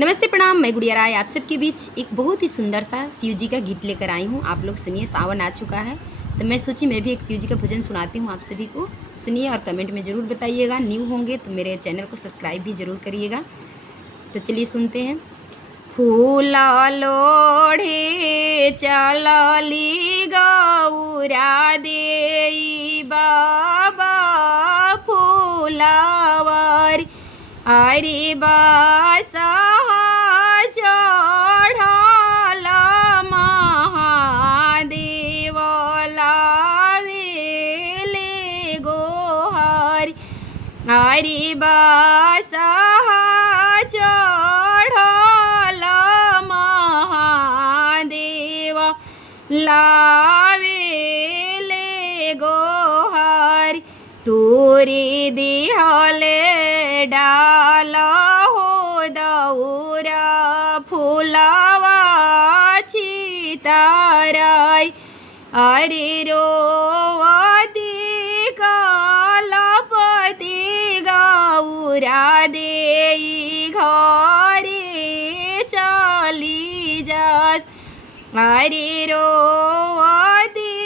नमस्ते प्रणाम, मैं गुड़िया राय आप सबके बीच एक बहुत ही सुंदर सा शिव जी का गीत लेकर आई हूँ। आप लोग सुनिए, सावन आ चुका है तो मैं सोची मैं भी एक शिव जी का भजन सुनाती हूँ आप सभी को। सुनिए और कमेंट में ज़रूर बताइएगा। न्यू होंगे तो मेरे चैनल को सब्सक्राइब भी ज़रूर करिएगा। तो चलिए सुनते हैं। फूला लोढ़े चलली गौरा देई बाबा फूलावर अरे बासा चढ़ल महादेव लावेले गोहर अरे बासा चढ़ल महादेव लावेले गोहर तोरे देहले डाल हो दौरा फुलावा छिताराय अरे रोवती कलपति गौरा देई घरे चली जास अरे रोवती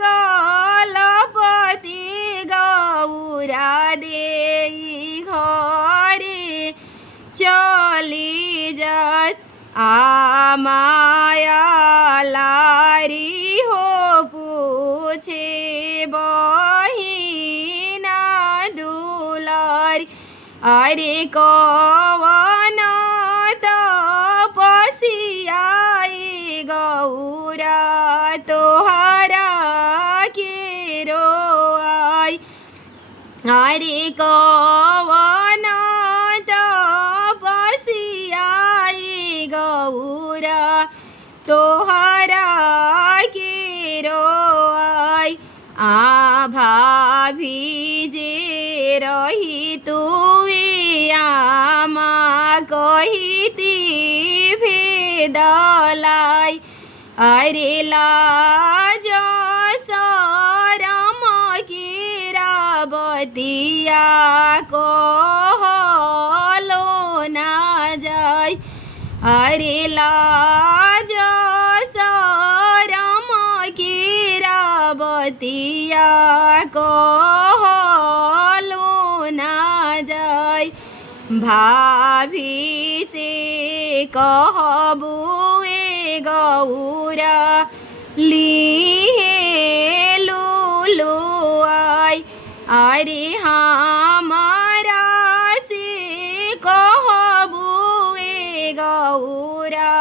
कलपति गौरा देई घरे चली जास आ माया लारी हो पूछे बहिना दुलारी अरे कवन तपस्याई गौरा तोहरा के रोआई अरे कवन तपस्याई गौरा तोहरा के रोआई आ भाभी जे रही तुई आमा कहिती भेदलाई अरे लाज सरम केरावतिया कहलो ना जाय अरे लाज सरम केरावतिया कहलो ना जाय भाभी से कहबुए गौरा लिहे लुलुआई अरे हमारा से कहबुए गौरा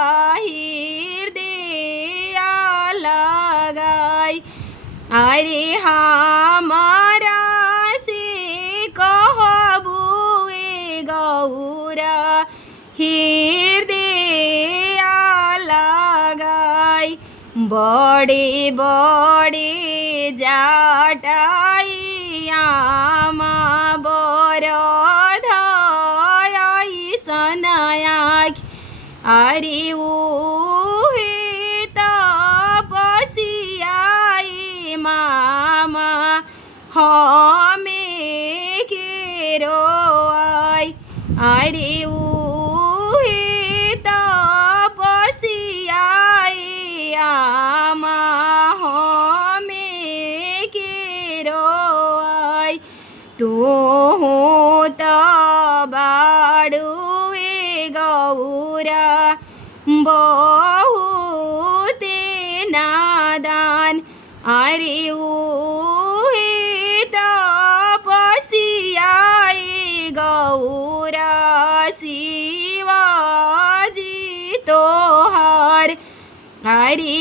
हृदय लगाई अरे हमारा से कहबुए गौरा हृदय लगाई बड़े बड़े जाटाई आमा बरधाई सनायाख अरे उहे तपस्याई मामा हमें के रोआई अरे उहे तपस्याई आमा हमें के रोआई तू त बाड़ुए गौरा बहुते नादान अरे उहे तपस्याई गौरा शिवाजी तोहार अरे